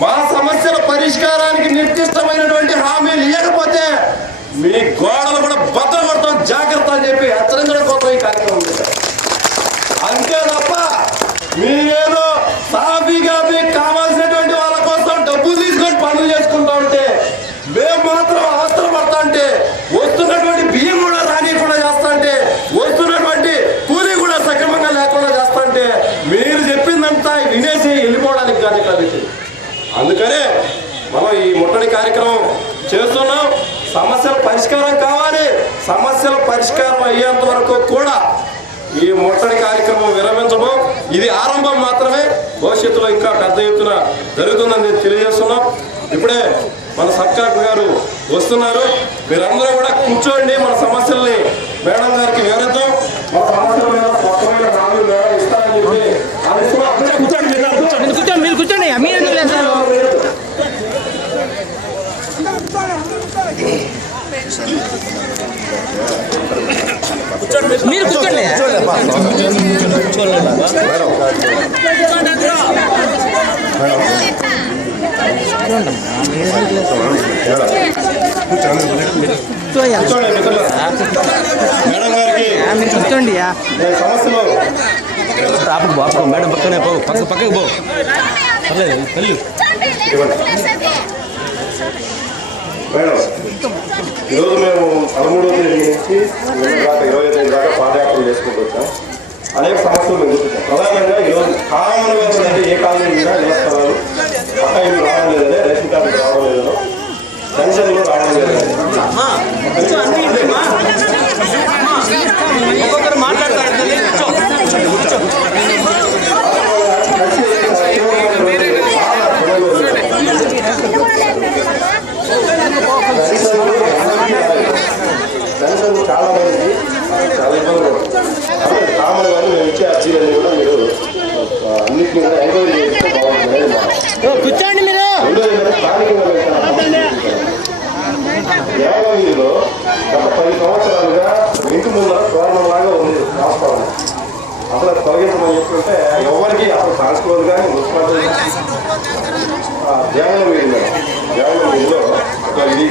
మా సమస్యల పరిష్కారానికి నిర్దిష్టమైనటువంటి హామీలు ఇవ్వకపోతే మీ గోడలు కూడా బద్దలు కొడతాం జాగ్రత్త అని చెప్పి హెచ్చరించడం కోసం ఈ కార్యక్రమం చేశారు. అంతే తప్ప మీరేదో సాఫీగా మీకు కావాల్సినటువంటి వాళ్ళ కోసం డబ్బులు తీసుకొని పనులు చేసుకుంటా ఉంటే మేము మాత్రం అవసరం పడతా అంటే వస్తున్నటువంటి బియ్యం కూడా రానియకుండా చేస్తా అంటే వస్తున్నటువంటి కూలీ కూడా సక్రమంగా లేకుండా చేస్తా అంటే మీరు చెప్పిందంతా వినేసి వెళ్ళిపోవడానికి కానీ కాబట్టి అందుకనే మనం ఈ ముట్టడి కార్యక్రమం చేస్తున్నాం. సమస్యల పరిష్కారం కావాలి. సమస్యల పరిష్కారం అయ్యేంత వరకు కూడా ఈ ముట్టడి కార్యక్రమం విరమించము. ఇది ఆరంభం మాత్రమే, భవిష్యత్తులో ఇంకా పెద్ద ఎత్తున జరుగుతుందని తెలియజేస్తున్నాం. ఇప్పుడే మన సబ్ కలెక్టర్ గారు వస్తున్నారు. మీరందరూ కూడా కూర్చోండి, మన సమస్యల్ని మేడం గారికి వివరిద్దాం. మన సమస్యల మీద స్పష్టమైన హామీలు మేడం ఇస్తారని చెప్పి మీరు కూర్చోండి. మీరు కూర్చోండి. మేడం గారికి కూర్చోండి. సమస్యలు బాపు మేడం పక్కనే పో, పక్కకు పో. తల్లి మేడం, ఈరోజు మేము 13వ తేదీ నుంచి 25వ తేదీ దాకా పాదయాత్రలు చేసుకుంటూ వచ్చాం. అనేక సమస్యలు మేము చూపించాం. ప్రధానంగా ఈరోజు కామన్గా అంటే ఏ కాలనీ మీద నేస్తాలు పక్క ఇల్లు రావడం లేదని, రేషన్ కార్డు రావడం లేదనో, పెన్షన్లు రావడం లేదని ఒక్కొక్కరు మాట్లాడతారు. పెన్షన్లు చాలా మందికి చాలా ఇబ్బందులు పడుతుంది. కామన్ కానీ మేము ఇచ్చే అర్జీలన్నీ కూడా మీరు అన్నింటినీ కూడా ఎంక్వైరీ చేస్తే బాగుంటుంది. కూర్చోండి. మీరు స్థానికంగా దేవాలయంలో గత 10 సంవత్సరాలుగా ఇంటి ముందర తోరణంలాగా ఉంది రాష్ట్రం. అసలు తొలగించమని చెప్తుంటే ఎవరికి అసలు ట్రాన్స్పోర్ట్ కానీ మున్సిపాలిటీ దేవాలయం వీధిలో ఒక ఇది